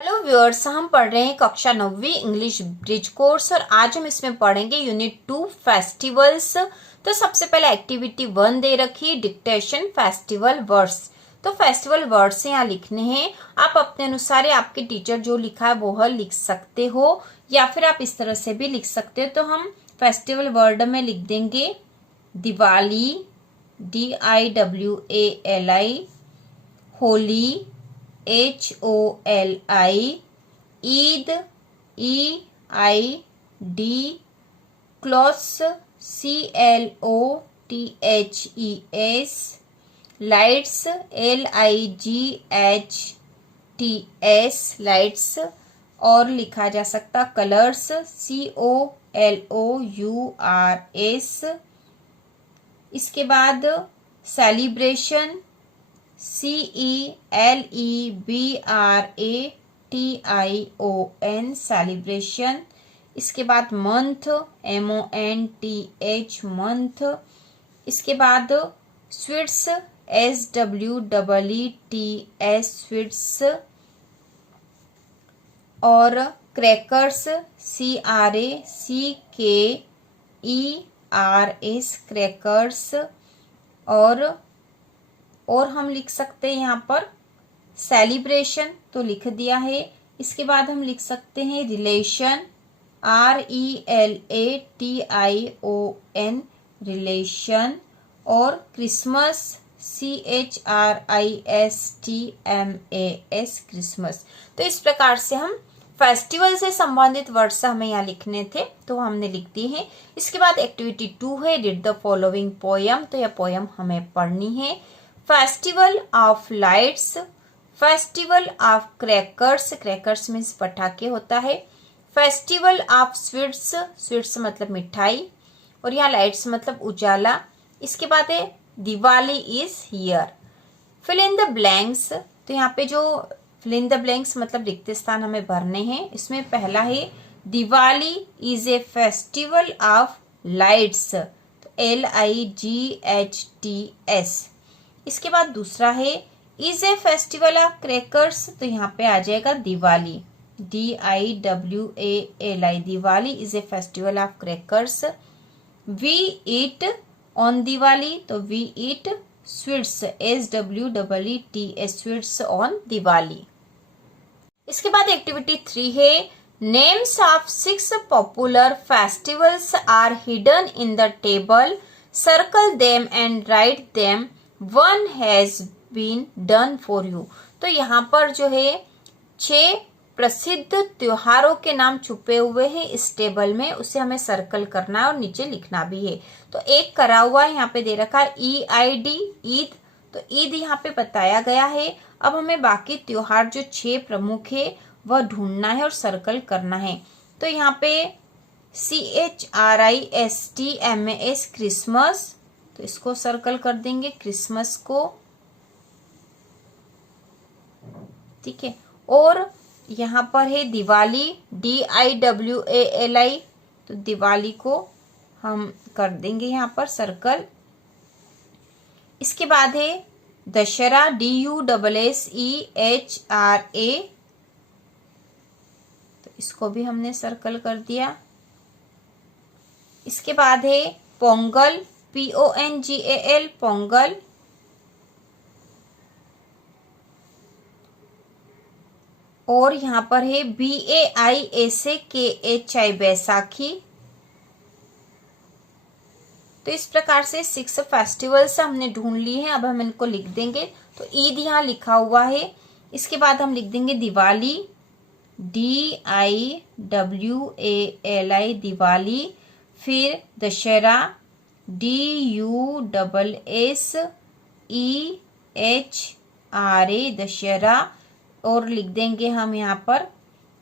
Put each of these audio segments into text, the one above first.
Hello viewers, हम पढ़ रहे हैं कक्षा 9वीं इंग्लिश ब्रिज कोर्स और आज हम इसमें पढ़ेंगे यूनिट 2 फेस्टिवल्स। तो सबसे पहले एक्टिविटी 1 दे रखी है डिक्टेशन फेस्टिवल वर्ड्स। तो फेस्टिवल वर्ड्स यहाँ लिखने हैं। आप अपने अनुसार आपके टीचर जो लिखा है वो लिख सकते हो या फिर आप इस तरह से भी लिख सकते हो। तो हम फेस्टिवल वर्ड में लिख देंगे Diwali, DIWALI, Holi, HOLI, Eid, EID, clothes, CLOTHES, lights, LIGHTS, lights. और लिखा जा सकता कलर्स, COLOURS। इसके बाद सेलिब्रेशन, CELEBRATION, सेलिब्रेशन। इसके बाद मंथ, MONTH, मंथ। इसके बाद स्वीट्स, SWEETS, स्वीट्स। और क्रैकर्स, CRACKERS, क्रैकर्स। और हम लिख सकते हैं यहाँ पर सेलिब्रेशन, तो लिख दिया है। इसके बाद हम लिख सकते हैं रिलेशन, RELATION, रिलेशन। और क्रिसमस, CHRISTMAS, क्रिसमस। तो इस प्रकार से हम फेस्टिवल से संबंधित वर्ड्स हमें यहाँ लिखने थे, तो हमने लिख दिए हैं। इसके बाद एक्टिविटी 2 है रीड द फॉलोइंग पोयम। तो यह पोयम हमें पढ़नी है। Festival of lights, festival of crackers, crackers means पटाखे होता है। फेस्टिवल ऑफ स्वीट्स, स्वीट्स मतलब मिठाई। और यहाँ लाइट्स मतलब उजाला। इसके बाद है Diwali is here. Fill in the blanks, तो यहाँ पे जो फिल इन द ब्लैंक्स मतलब रिक्त स्थान हमें भरने हैं। इसमें पहला है Diwali is a festival of lights, तो LIGHTS। इसके बाद दूसरा है is a festival of crackers, तो यहाँ पे आ जाएगा Diwali, DIWALI, Diwali is a festival of crackers. We eat on Diwali, तो we eat sweets, SWEETS, sweets on Diwali. इसके बाद एक्टिविटी 3 है names of 6 popular festivals are hidden in the table, circle them and write them, one has been done for you. तो यहाँ पर जो है 6 प्रसिद्ध त्योहारों के नाम छुपे हुए हैं इस टेबल में, उसे हमें सर्कल करना है और नीचे लिखना भी है। तो एक करा हुआ है यहाँ पे दे रखा है EID, ईद, तो ईद यहाँ पे बताया गया है। अब हमें बाकी त्योहार जो 6 प्रमुख है वह ढूंढना है और सर्कल करना है। तो यहाँ पे CHRISTMAS, क्रिसमस, तो इसको सर्कल कर देंगे, क्रिसमस को, ठीक है। और यहाँ पर है दिवाली, DIWALI, तो दिवाली को हम कर देंगे यहाँ पर सर्कल। इसके बाद है दशहरा, DUSSEHRA, तो इसको भी हमने सर्कल कर दिया। इसके बाद है पोंगल, PONGAL, पोंगल। और यहाँ पर है BAISAKHI, बैसाखी। तो इस प्रकार से 6 फेस्टिवल्स हमने ढूंढ लिए हैं। अब हम इनको लिख देंगे। तो ईद यहाँ लिखा हुआ है। इसके बाद हम लिख देंगे दिवाली, DIWALI, दिवाली। फिर दशहरा, DUSSEHRA, दशहरा। और लिख देंगे हम यहाँ पर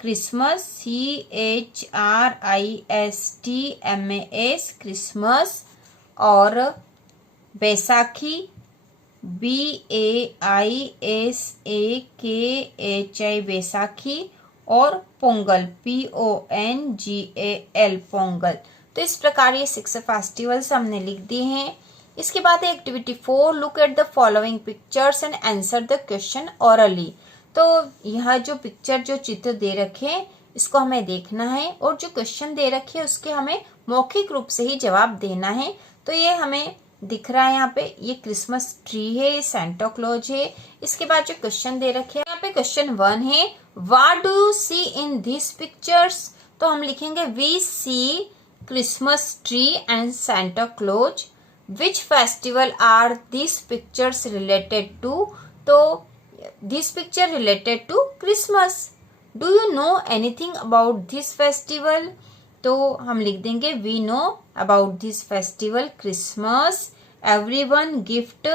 क्रिसमस, CHRISTMAS, क्रिसमस। और बैसाखी, BAISAKHI, बैसाखी। और पोंगल, PONGAL, पोंगल। तो इस प्रकार ये 6 फेस्टिवल्स हमने लिख दिए हैं। इसके बाद है activity 4, look at the following pictures and answer the question hourly. तो यह जो पिक्चर जो चित्र दे रखे हैं इसको हमें देखना है और जो क्वेश्चन दे रखे हैं उसके हमें मौखिक रूप से ही जवाब देना है। तो ये हमें दिख रहा है यहाँ पे, ये क्रिसमस ट्री है, ये सेंटा क्लॉज है। इसके बाद जो क्वेश्चन दे रखे हैं यहाँ पे क्वेश्चन 1 है, what do you see in this pictures? तो हम लिखेंगे we see Christmas tree and Santa Claus. Which festival are this pictures related to? तो this picture related to Christmas. Do you know anything about this festival? तो हम लिख देंगे we know about this festival Christmas, everyone gift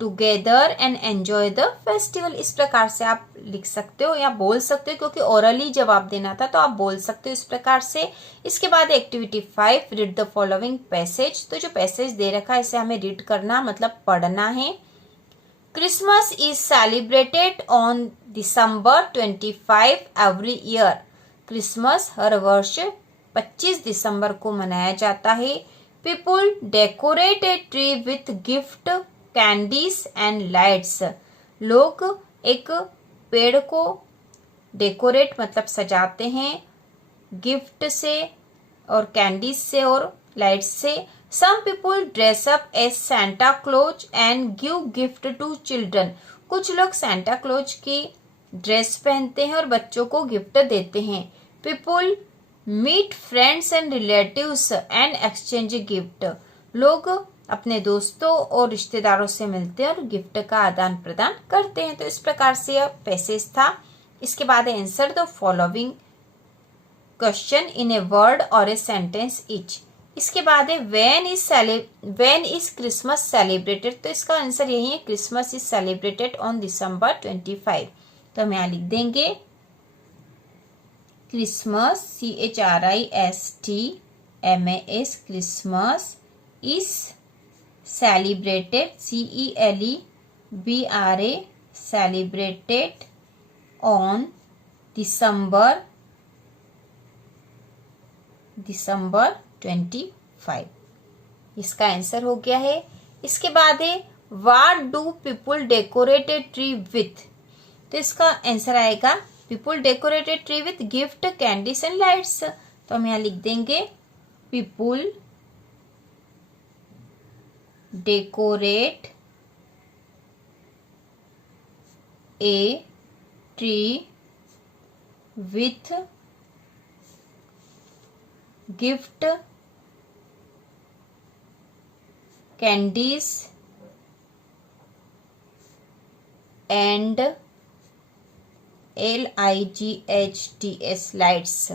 together and enjoy the festival. इस प्रकार से आप लिख सकते हो या बोल सकते हो, क्योंकि ओरली जवाब देना था तो आप बोल सकते हो इस प्रकार से। इसके बाद activity 5, read the following passage. तो जो पैसेज दे रखा है इसे हमें रीड करना मतलब पढ़ना है। Christmas is celebrated on December 25 every year. Christmas हर वर्ष 25 दिसंबर को मनाया जाता है। People decorate a tree with gift, candies and lights. लोग एक पेड़ को डेकोरेट मतलब सजाते हैं गिफ्ट से और कैंडीज से और लाइट्स से। Some people dress up as Santa Claus and give gift to children. कुछ लोग सेंटा क्लॉज की ड्रेस पहनते हैं और बच्चों को गिफ्ट देते हैं। People meet friends and relatives and exchange gift. लोग अपने दोस्तों और रिश्तेदारों से मिलते हैं और गिफ्ट का आदान प्रदान करते हैं। तो इस प्रकार से यह पैसेज था। इसके बाद answer the following question in a word और ए सेंटेंस इच। इसके बाद है व्हेन इज क्रिसमस सेलिब्रेटेड। तो इसका आंसर यही है, Christmas is celebrated on December 25। तो हम यहाँ लिख देंगे Christmas CHRISTMAS Christmas is celebrated CELEBRA celebrated on December 25। इसका आंसर हो गया है। इसके बाद है what do people decorate a tree with. तो इसका आंसर आएगा people decorate a tree with gift, candies and lights. तो हम यहाँ लिख देंगे people decorate a tree with gift, candies and LIGHTS lights.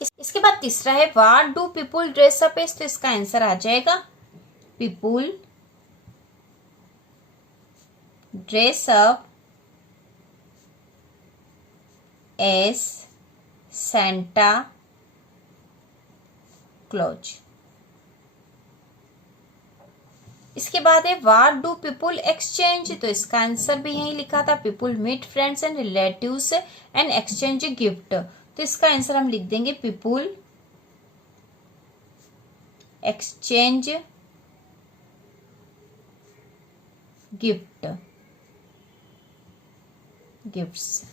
इसके बाद तीसरा है what do people dress up as. तो इसका आंसर आ जाएगा people dress up as Santa Claus. इसके बाद है व्हाट डू पीपुल एक्सचेंज। तो इसका आंसर भी यही लिखा था, people meet friends and relatives and exchange gift. तो इसका आंसर हम लिख देंगे पीपुल एक्सचेंज गिफ्ट्स।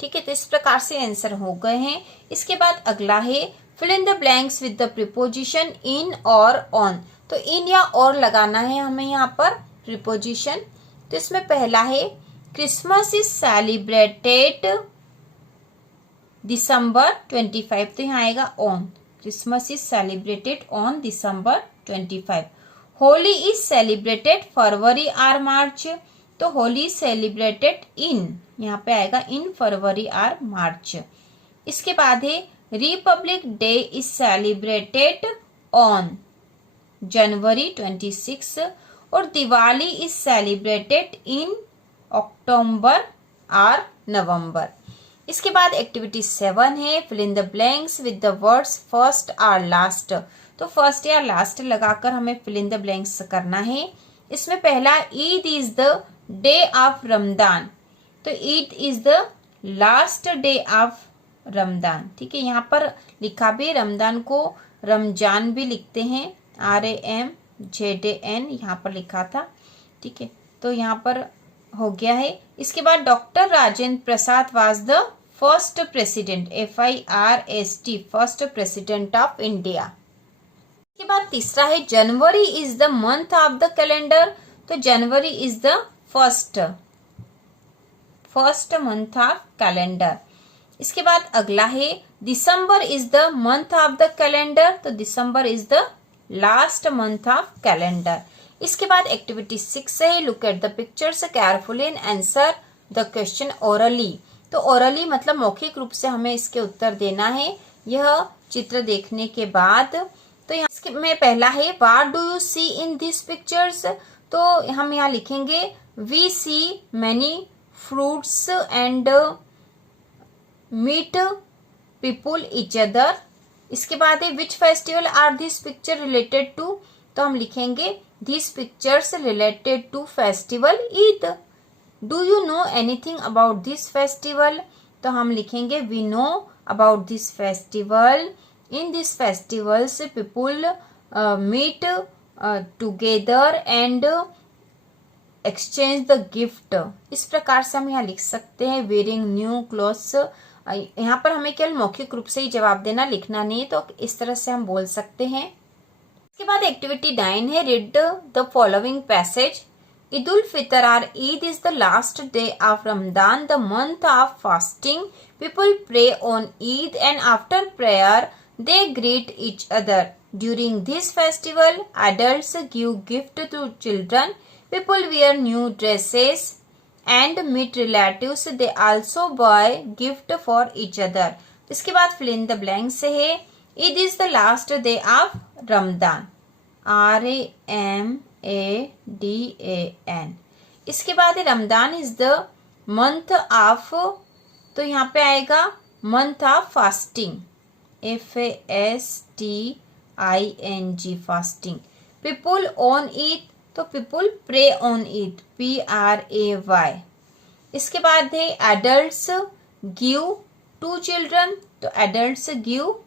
ठीक है, तो इस प्रकार से आंसर हो गए हैं। इसके बाद अगला है fill in the blanks with the preposition in और ऑन। तो इन या और लगाना है हमें यहाँ पर प्रीपोजिशन। तो इसमें पहला है क्रिसमस इज सेलिब्रेटेड दिसंबर 25। तो यहाँ आएगा on, Christmas is celebrated on December 25। Holi is celebrated February or March. तो होली सेलिब्रेटेड इन, यहाँ पे आएगा इन फरवरी आर मार्च। इसके बाद है Republic Day is celebrated on January 26 और Diwali is celebrated in October or November. इसके बाद एक्टिविटी 7 है fill in the blanks with the words first or last. तो फर्स्ट या लास्ट लगाकर हमें फिल इन द ब्लैंक्स करना है। इसमें पहला Eid is the day of Ramzan. तो Eid is the last day of Ramzan. ठीक है, यहाँ पर लिखा भी रमजान को रमजान भी लिखते हैं, RAMZAN यहाँ पर लिखा था। ठीक है, तो यहाँ पर हो गया है। इसके बाद doctor Rajendra Prasad was the first president, FIRST, first president of India. इसके बाद तीसरा है January is the month of the calendar, तो January is the first month of calendar. इसके बाद अगला है December is the month of the calendar, तो December is the last month of calendar. इसके बाद एक्टिविटी 6 है look at the pictures carefully and answer the question orally, तो orally मतलब मौखिक रूप से हमें इसके उत्तर देना है यह चित्र देखने के बाद। तो यहाँ में पहला है what do you see in this pictures, तो हम यहाँ लिखेंगे we see many fruits and meet people each other. इसके बाद है which festival are this picture related to, तो हम लिखेंगे this pictures related to festival Eid. Do you know anything about this festival, तो हम लिखेंगे we know about this festival, in this festivals people meet together and exchange the gift. इस प्रकार से हम यहाँ लिख सकते हैं वेयरिंग न्यू क्लोथ्स। यहाँ पर हमें केवल मौखिक रूप से ही जवाब देना, लिखना नहीं, तो इस तरह से हम बोल सकते हैं। इसके बाद एक्टिविटी 9 है read the following passage. Eid ul Fitr और Eid is the last day of Ramzan, the month of fasting. People pray on Eid and after prayer they greet each other. During this festival adults give gift to children. People wear new dresses and meet relatives. They also buy gift for each other. इसके बाद fill in the blank से है Eid is the last day of Ramadan, RAMADAN। इसके बाद है Ramadan is the month of, तो यहाँ पे आएगा month of fasting, FASTING, fasting. People on Eid, तो people pray on Eid, PRAY। इसके बाद है एडल्ट्स गिव टू चिल्ड्रन, तो adults give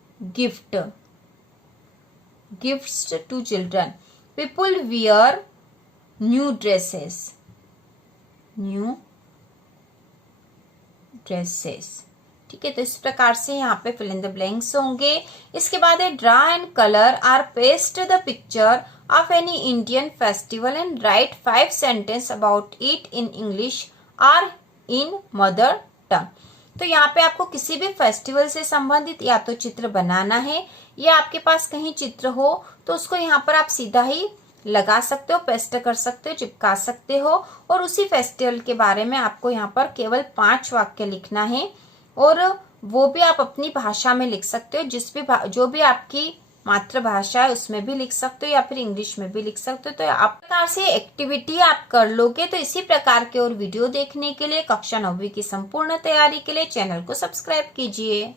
gifts to children. People wear new dresses, ठीक है। तो इस प्रकार से यहाँ पे फिल इन द ब्लैंक्स होंगे। इसके बाद है ड्रा एंड कलर और paste the picture of any Indian festival and write 5 sentences about it in English or in mother tongue। तो यहाँ पे आपको किसी भी फेस्टिवल से संबंधित या तो चित्र बनाना है, या आपके पास कहीं चित्र हो तो उसको यहाँ पर आप सीधा ही लगा सकते हो, पेस्ट कर सकते हो, चिपका सकते हो, और उसी फेस्टिवल के बारे में आपको यहाँ पर केवल 5 वाक्य लिखना है, और वो भी आप अपनी भाषा में लिख सकते हो, जो भी आपकी मातृभाषा है उसमें भी लिख सकते हो, या फिर इंग्लिश में भी लिख सकते हो। तो आप प्रकार से एक्टिविटी आप कर लोगे। तो इसी प्रकार के और वीडियो देखने के लिए, कक्षा 9वीं की संपूर्ण तैयारी के लिए चैनल को सब्सक्राइब कीजिए।